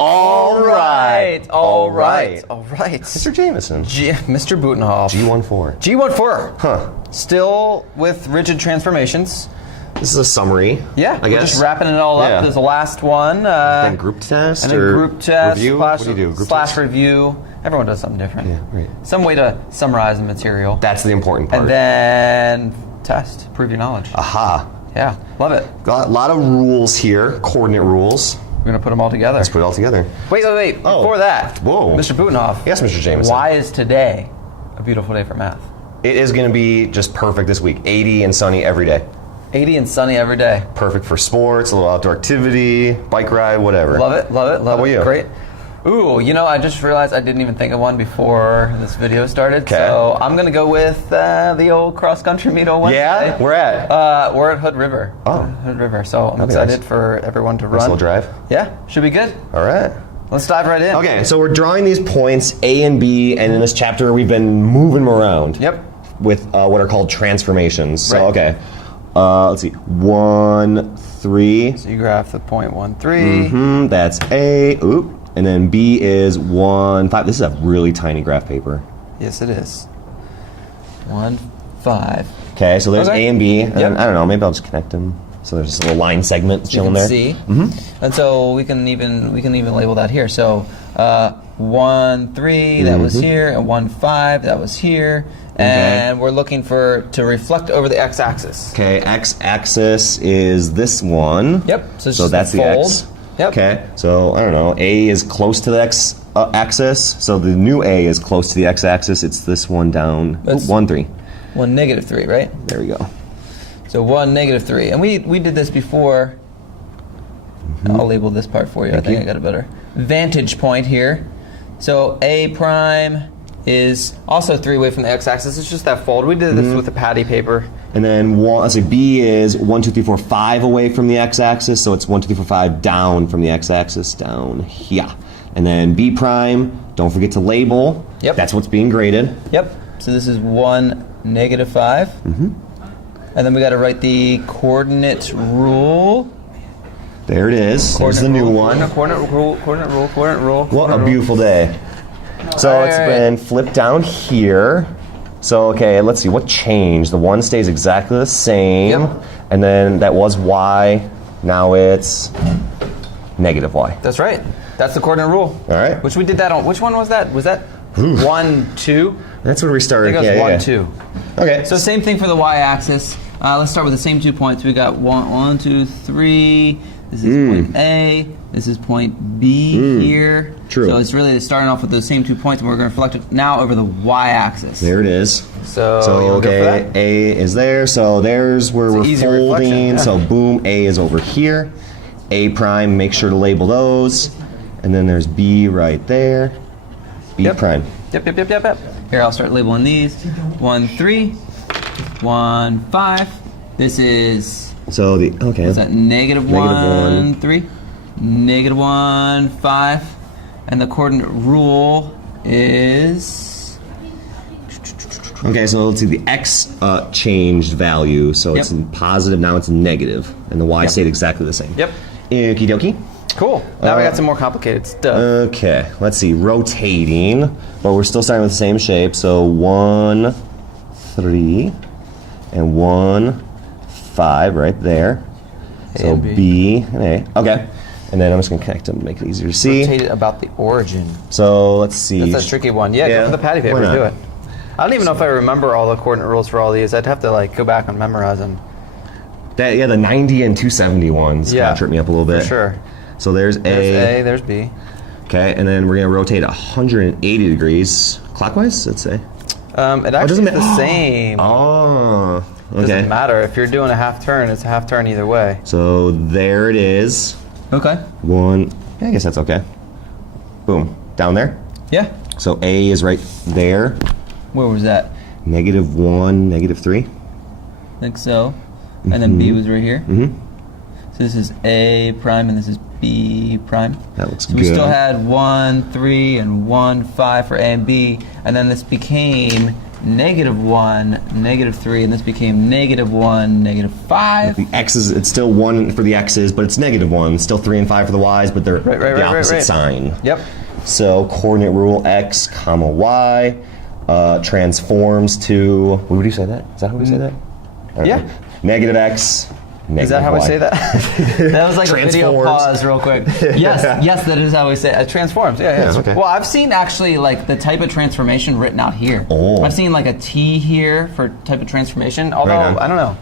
All right. Mr. Jameson. Mr. Butenhoff. G14. G14. Huh. Still with rigid transformations. This is a summary. Yeah, I guess. Just wrapping it all up. There's the last one. And group test? And then group test. Review? Slash, what do you do? Group slash test? review. Everyone does something different. Yeah, right. Some way to summarize the material. That's the important part. And then test. Prove your knowledge. Aha. Yeah, love it. Got a lot of rules here, coordinate rules. We're going to put them all together. Let's put it all together. Wait. Oh. Before that, Whoa. Mr. Butenhoff. Yes, Mr. Jameson. Why is today a beautiful day for math? It is going to be just perfect this week. 80 and sunny every day. 80 and sunny every day. Perfect for sports, a little outdoor activity, bike ride, whatever. Love it. How about you? Great. Ooh, I just realized I didn't even think of one before this video started. Okay. So I'm going to go with the old cross-country meet on Wednesday. Yeah? Where at? We're at Hood River. Oh. Hood River. So I'm That'd be excited nice. for everyone to Nice run. little drive. Yeah, should be good. All right. Let's dive right in. Okay, so we're drawing these points, A and B, and in this chapter we've been moving them around. Yep. With what are called transformations. So, Right. okay. Let's see. 1, 3. So you graph the point 1, 3. That's A. Oop. And then B is 1, 5. This is a really tiny graph paper. Yes, it is. 1, 5. Okay, so there's Okay. A and B. And Yep. I don't know, maybe I'll just connect them. So there's just a little line segment You chilling can there. see. And so we can even label that here. So 1, 3, that was here, and 1, 5, that was here. And we're looking to reflect over the x-axis. Okay, x-axis is this one. Yep. So it's So just that's a the fold. x. Yep. Okay, so I don't know. A is close to the x-axis. So the new A is close to the x-axis. It's this one down. That's- 1, 3. 1, -3, right? There we go. So 1, -3. And we did this before. I'll label this part for you. I think you. I got a better vantage point here. So A prime is also 3 away from the x-axis. It's just that fold. We did this with the patty paper. And then let's see, B is 1, 2, 3, 4, 5 away from the x-axis. So it's 1, 2, 3, 4, 5 down from the x-axis, down here. And then B prime, don't forget to label. Yep. That's what's being graded. Yep. So this is 1, -5. And then we got to write the coordinate rule. There it is. There's the new one. Coordinate rule. What a beautiful day. So it's been flipped down here. So, okay, let's see, what changed? The 1 stays exactly the same. Yep. And then that was Y. Now it's -Y. That's right. That's the coordinate rule. All right. Which we did that on. Which one was that? Was that 1, 2? That's where we I started. think it was 1, 2. Okay. So same thing for the y-axis. Let's start with the same 2 points. We got 1, 2, 3. This is point A. This is point B here. True. So it's really starting off with those same 2 points, and we're going to reflect it now over the y-axis. There it is. So you wanna go for okay, that? A is there. So there's where we're easy folding. reflection, yeah. So boom, A is over here. A prime, make sure to label those. And then there's B right there. B prime. Yep. Here, I'll start labeling these. 1, 3. 1, 5. This is... So the, okay. Is that -1, 1. 3? -1, 5. And the coordinate rule is... Okay, so let's see, the X changed value, so it's Yep. in positive, now it's negative, and the Y stayed exactly the same. Yep. Okie dokie. Cool. Now we got some more complicated stuff. Okay, let's see, rotating, but we're still starting with the same shape, so 1, 3, and 1, 5 right there. So and B. B and A. Okay. And then I'm just going to connect them to make it easier to see. Rotate it about the origin. So let's see. That's a tricky one. Yeah, go for the patty paper. why not? Do it. I don't even know if I remember all the coordinate rules for all these. I'd have to go back and memorize them. The 90 and 270 ones kind of trip me up a little bit. For sure. So there's A. There's A, there's B. Okay, and then we're going to rotate 180 degrees clockwise, let's say. It actually is the same. Oh, okay. Doesn't matter. If you're doing a half turn, it's a half turn either way. So there it is. Okay. 1. Yeah, I guess that's okay. Boom. Down there. Yeah. So A is right there. Where was that? -1, -3. I think so. And then B was right here. So this is A prime and this is B prime. That looks So good. we still had 1, 3, and 1, 5 for A and B, and then this became -1, -3, and this became -1, -5. The x's, it's still 1 for the x's, but it's -1. It's still 3 and 5 for the y's, but they're the opposite sign. Yep. So coordinate rule x, comma y transforms to. What would you say that? Is that how we say that? Yeah. Negative x. Is that how y. I say that? That was like a video pause real quick. Yes, that is how we say it. It transforms. Yeah. Okay. Well, I've seen actually like the type of transformation written out here. Oh. I've seen like a T here for type of transformation, although I don't know.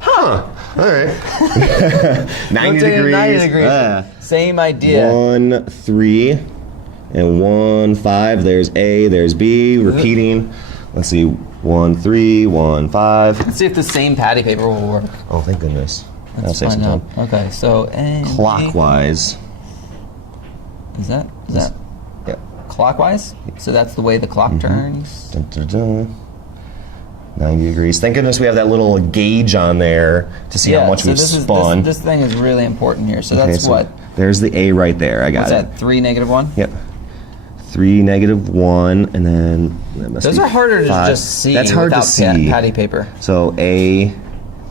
Huh. All right. 90 degrees. 90 degrees. Same idea. 1, 3, and 1, 5. There's A, there's B. Repeating. Let's see. 1, 3, 1, 5. Let's see if the same patty paper will work. Oh, thank goodness. That'll Let's save some find time. out. Okay, so A, Clockwise. Is that Yep. clockwise? So that's the way the clock turns. Dun, dun, dun. 90 degrees. Thank goodness we have that little gauge on there to see how much so we've spun. This thing is really important here. So that's so what? There's the A right there. I got What's it. that? 3, -1. Yep. 3, -1, and then that must Those be are harder to 5. just see. That's hard to without see. Patty paper. So A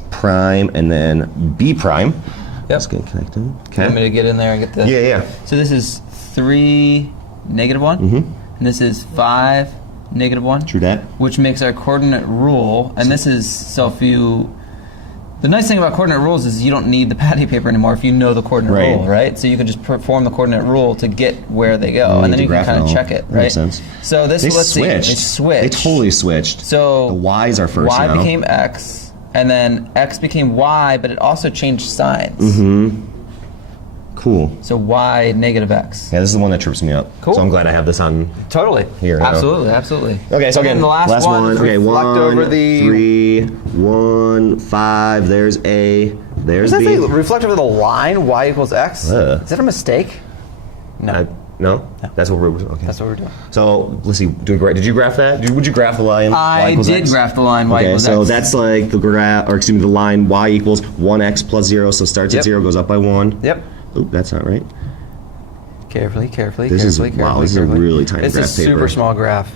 prime and then B prime. Yep. Let's get connected. Want me Okay. to get in there and get the? Yeah. So this is 3, -1, and this is 5, -1. True that. Which makes our coordinate rule, and this is so if you. The nice thing about coordinate rules is you don't need the patty paper anymore if you know the coordinate Right. rule, right? So you can just perform the coordinate rule to get where they go, and then you can kind of check it, That right? makes sense. So this, They let's switched. see, they switched. They totally switched. So the Y's are first Y now. became X, and then X became Y, but it also changed signs. Cool. So Y -X. Yeah, this is the one that trips me up. Cool. So I'm glad I have this on. Then Here, I know. absolutely. Okay, so And again, then the last one. is Okay, reflect 1, over the. 3, 1, 5. There's A. There's Does that B. say reflect over the line Y equals X? Is that a mistake? No. No? That's what we're okay. That's what we're doing. So let's see. Did you graph that? Would you graph the line? Y I equals did X? graph the line Y Okay, equals so X. that's like the graph, or excuse me, the line Y equals 1x plus 0. So starts at 0, goes up by 1. Yep. Oop, that's not right. Carefully. This is- wow, this is a really tiny It's graph a super paper. small graph.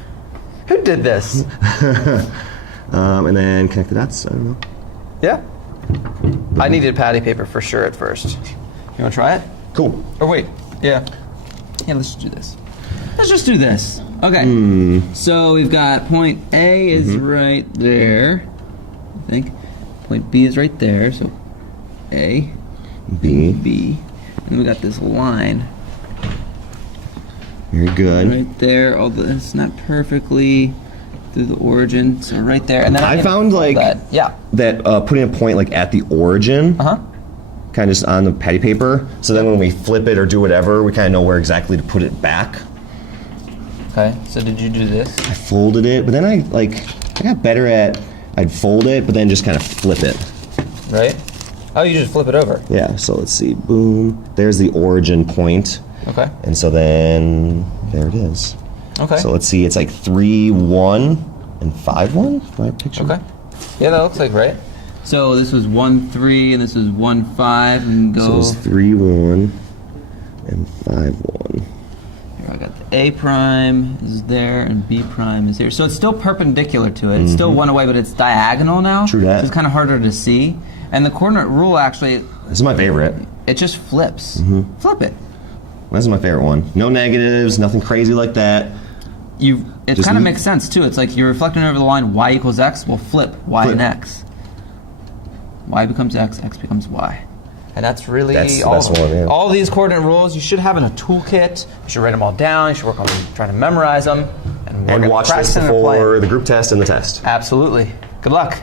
Who did this? And then connect the dots. I don't know. Yeah. I needed patty paper for sure at first. You want to try it? Cool. Or wait. Yeah. Yeah, let's just do this. Let's just do this. Okay. So we've got point A is right there, I think. Point B is right there, so A, B. B. And then we got this line Very good. right there, although it's not perfectly through the origin, so right there. And then I can found, fold like- that. Yeah. That putting a point like at the origin, Uh-huh. kind of just on the patty paper, so then when we flip it or do whatever, we kind of know where exactly to put it back. Okay, so did you do this? I folded it, but then I got better at, I'd fold it, but then just kind of flip it. Right? Oh, you just flip it over. Yeah, so let's see, boom. There's the origin point, Okay. and so then there it is. Okay. So let's see, it's like 3, 1, and 5, 1? My picture. Okay. Yeah, that looks like right. So this was 1, 3, and this was 1, 5, and go. So it's 3, 1, and 5, 1. Here, I got the A prime is there, and B prime is here. So it's still perpendicular to it. It's still one away, but it's diagonal now. True that. So it's kind of harder to see. And the coordinate rule actually, This is my favorite. it just flips. Flip it. This is my favorite one. No negatives, nothing crazy like that. It Just kind of leave- makes sense too. It's like you're reflecting over the line Y equals X. Well, flip Y Flip. and X. Y becomes X. X becomes Y. And that's really That's the all best of them. one, yeah. All these coordinate rules you should have in a toolkit. You should write them all down. You should work on trying to memorize them. And, we're And gonna watch this practice and apply before it. the group test and the test. Absolutely. Good luck.